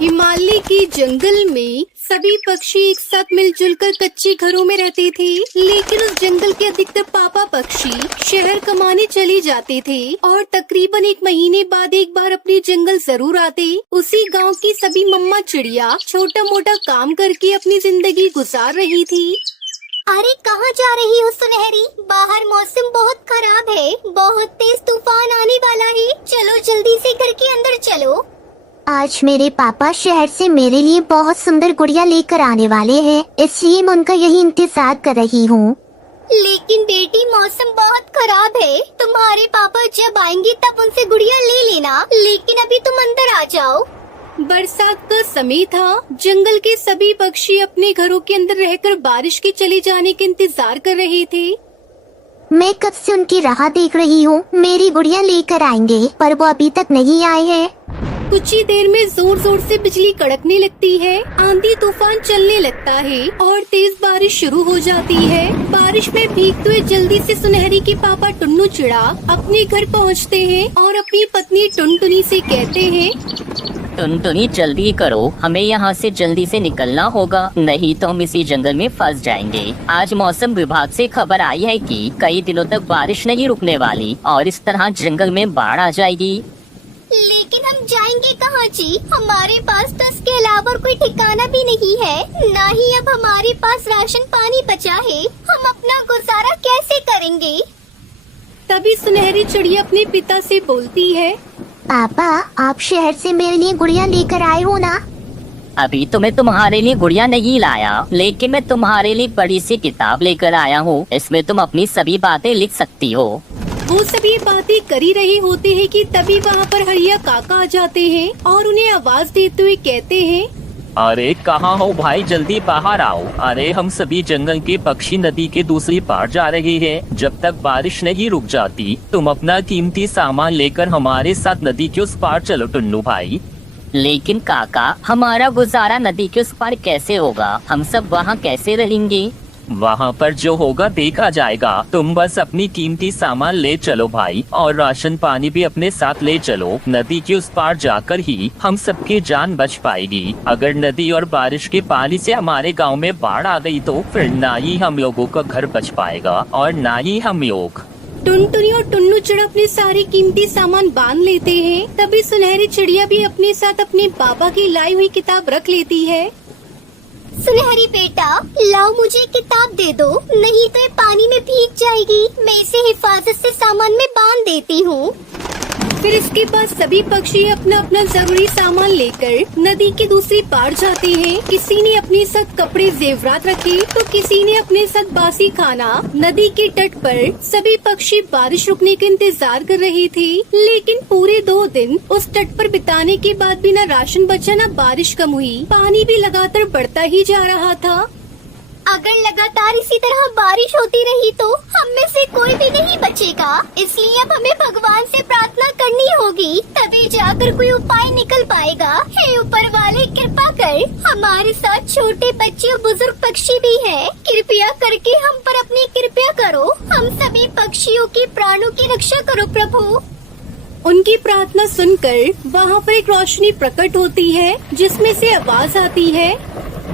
हिमालय के जंगल में सभी पक्षी एक साथ मिलजुल कर कच्चे घरों में रहते थे, लेकिन उस जंगल के अधिकतर पापा पक्षी शहर कमाने चले जाते थे और तकरीबन 1 महीने बाद एक बार अपने जंगल जरूर आते। उसी गांव की सभी मम्मा चिड़िया छोटा मोटा काम करके अपनी जिंदगी गुजार रही थी। अरे कहाँ जा रही हो सुनहरी? बाहर मौसम बहुत खराब है, बहुत तेज तूफान आने वाला है। चलो जल्दी से घर के अंदर चलो। आज मेरे पापा शहर से मेरे लिए बहुत सुंदर गुड़िया लेकर आने वाले हैं, इसलिए मैं उनका यही इंतजार कर रही हूँ। लेकिन बेटी मौसम बहुत खराब है, तुम्हारे पापा जब आएंगे तब उनसे गुड़िया ले लेना, लेकिन अभी तुम अंदर आ जाओ। बरसात का समय था। जंगल के सभी पक्षी अपने घरों के अंदर रहकर बारिश के चले जाने के इंतजार कर रहे थे। मैं कब से उनकी राह देख रही हूँ, मेरी गुड़िया लेकर आएंगे, पर वो अभी तक नहीं आए हैं। कुछ ही देर में जोर जोर से बिजली कड़कने लगती है, आंधी तूफान चलने लगता है और तेज बारिश शुरू हो जाती है। बारिश में भीगते हुए जल्दी से सुनहरी के पापा टुन्नू चिड़ा अपने घर पहुंचते हैं और अपनी पत्नी टुनटुनी से कहते हैं, टुनटुनी जल्दी करो, हमें यहाँ से जल्दी से निकलना होगा, नहीं तो हम इसी जंगल में फंस जाएंगे। आज मौसम विभाग से खबर आई है कि कई दिनों तक बारिश नहीं रुकने वाली और इस तरह जंगल में बाढ़ आ जाएगी। लेकिन हम जाएंगे कहाँ जी? हमारे पास तो इसके अलावा कोई ठिकाना भी नहीं है, न ही अब हमारे पास राशन पानी बचा है। हम अपना गुजारा कैसे करेंगे? तभी सुनहरी चिड़िया अपने पिता से बोलती है, पापा आप शहर से मेरे लिए गुड़िया लेकर आए हो ना? अभी तो मैं तुम्हारे लिए गुड़िया नहीं लाया, लेकिन मैं तुम्हारे लिए बड़ी सी किताब लेकर आया हूँ। इसमें तुम अपनी सभी बातें लिख सकती हो। वो सभी बातें करी रहे होते हैं कि तभी वहाँ पर हरिया काका आ जाते हैं और उन्हें आवाज देते हुए कहते हैं, अरे कहाँ हो भाई, जल्दी बाहर आओ। अरे हम सभी जंगल के पक्षी नदी के दूसरी पार जा रहे हैं। जब तक बारिश नहीं रुक जाती तुम अपना कीमती सामान लेकर हमारे साथ नदी के उस पार चलो टुन्नू भाई। लेकिन काका हमारा गुजारा नदी के उस पार कैसे होगा? हम सब वहाँ कैसे रहेंगे? वहाँ पर जो होगा देखा जाएगा। तुम बस अपनी कीमती सामान ले चलो भाई, और राशन पानी भी अपने साथ ले चलो। नदी के उस पार जाकर ही हम सबकी जान बच पाएगी। अगर नदी और बारिश के पानी से हमारे गांव में बाढ़ आ गई तो फिर ना ही हम लोगों का घर बच पाएगा और ना ही हम लोग। टुनटुनी और टुन्नू चिड़ा अपने सारे कीमती सामान बांध लेते हैं। तभी सुनहरी चिड़िया भी अपने साथ अपने पापा की लाई हुई किताब रख लेती है। सुनहरी बेटा लाओ, मुझे किताब दे दो, नहीं तो ये पानी में भीग जाएगी। मैं इसे हिफाजत से सामान में बांध देती हूँ। फिर इसके बाद सभी पक्षी अपना अपना जरूरी सामान लेकर नदी के दूसरी पार जाते हैं। किसी ने अपने साथ कपड़े जेवरात रखे तो किसी ने अपने साथ बासी खाना। नदी के तट पर सभी पक्षी बारिश रुकने का इंतजार कर रहे थे, लेकिन पूरे 2 दिन उस तट पर बिताने के बाद भी न राशन बचा न बारिश कम हुई। पानी भी लगातार बढ़ता ही जा रहा था। अगर लगातार इसी तरह बारिश होती रही तो हम में से कोई भी नहीं बचेगा। इसलिए अब हमें भगवान से प्रार्थना करनी होगी, तभी जाकर कोई उपाय निकल पाएगा। हे ऊपर वाले कृपा कर, हमारे साथ छोटे बच्चे और बुजुर्ग पक्षी भी हैं। कृपया करके हम पर अपनी कृपा करो। हम सभी पक्षियों की प्राणों की रक्षा करो प्रभु। उनकी प्रार्थना सुनकर वहाँ पर एक रोशनी प्रकट होती है, जिसमें से आवाज आती है,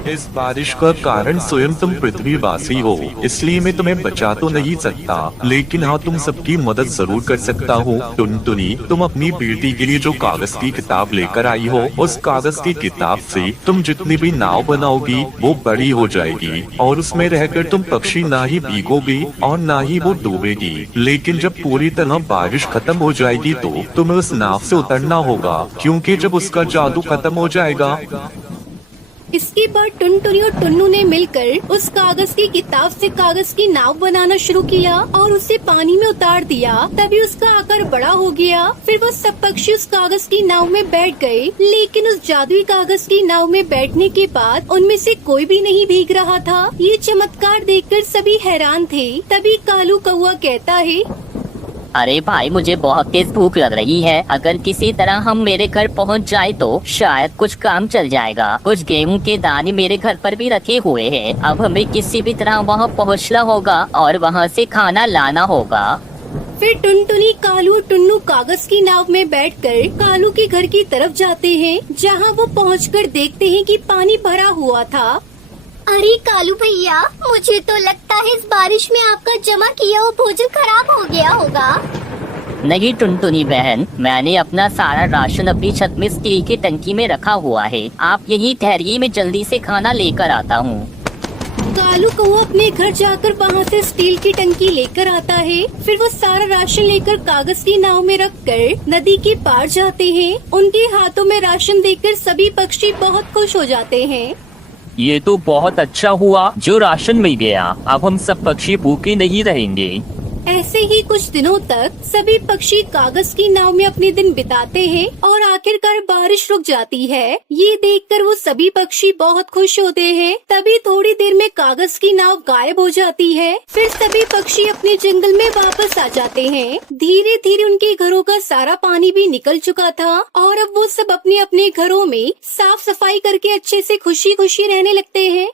इस बारिश का कारण स्वयं तुम पृथ्वीवासी हो, इसलिए मैं तुम्हें बचा तो नहीं सकता, लेकिन हाँ तुम सबकी मदद जरूर कर सकता हूँ। टुनटुनी तुम अपनी बेटी के लिए जो कागज की किताब लेकर आई हो, उस कागज की किताब से तुम जितनी भी नाव बनाओगी वो बड़ी हो जाएगी और उसमें रहकर तुम पक्षी ना ही भीगोगी और ना ही वो डूबेगी। लेकिन जब पूरी तरह बारिश खत्म हो जाएगी तो तुम्हें उस नाव से उतरना होगा, क्योंकि जब उसका जादू खत्म हो जाएगा। इसके बाद टुनटुनी और टुन्नू ने मिलकर उस कागज की किताब से कागज की नाव बनाना शुरू किया और उसे पानी में उतार दिया। तभी उसका आकार बड़ा हो गया। फिर वो सब पक्षी उस कागज की नाव में बैठ गए, लेकिन उस जादुई कागज की नाव में बैठने के बाद उनमें से कोई भी नहीं भीग रहा था। ये चमत्कार देखकर सभी हैरान थे। तभी कालू कौआ कहता है, अरे भाई मुझे बहुत तेज भूख लग रही है, अगर किसी तरह हम मेरे घर पहुंच जाए तो शायद कुछ काम चल जाएगा। कुछ गेहूं के दाने मेरे घर पर भी रखे हुए हैं, अब हमें किसी भी तरह वहां पहुंचना होगा और वहां से खाना लाना होगा। फिर टुनटुनी, कालू और टुन्नू कागज की नाव में बैठकर कालू के घर की तरफ जाते हैं, जहाँ वो पहुंचकर देखते हैं कि पानी भरा हुआ था। अरे कालू भैया, मुझे तो लगता है इस बारिश में आपका जमा किया हुआ भोजन खराब हो गया होगा। नहीं टुनटुनी बहन, मैंने अपना सारा राशन अपनी छत में स्टील की टंकी में रखा हुआ है। आप यहीं ठहरिए, मैं जल्दी से खाना लेकर आता हूँ। कालू कौआ अपने घर जाकर वहाँ से स्टील की टंकी लेकर आता है। फिर वो सारा राशन लेकर कागज की नाव में रखकर नदी के पार जाते हैं। उनके हाथों में राशन देखकर सभी पक्षी बहुत खुश हो जाते हैं। ये तो बहुत अच्छा हुआ जो राशन मिल गया। अब हम सब पक्षी भूखे नहीं रहेंगे। ऐसे ही कुछ दिनों तक सभी पक्षी कागज की नाव में अपने दिन बिताते हैं और आखिरकार बारिश रुक जाती है। ये देखकर वो सभी पक्षी बहुत खुश होते हैं। तभी थोड़ी देर में कागज की नाव गायब हो जाती है। फिर सभी पक्षी अपने जंगल में वापस आ जाते हैं। धीरे धीरे उनके घरों का सारा पानी भी निकल चुका था और अब वो सब अपने अपने घरों में साफ सफाई करके अच्छे से खुशी खुशी रहने लगते हैं।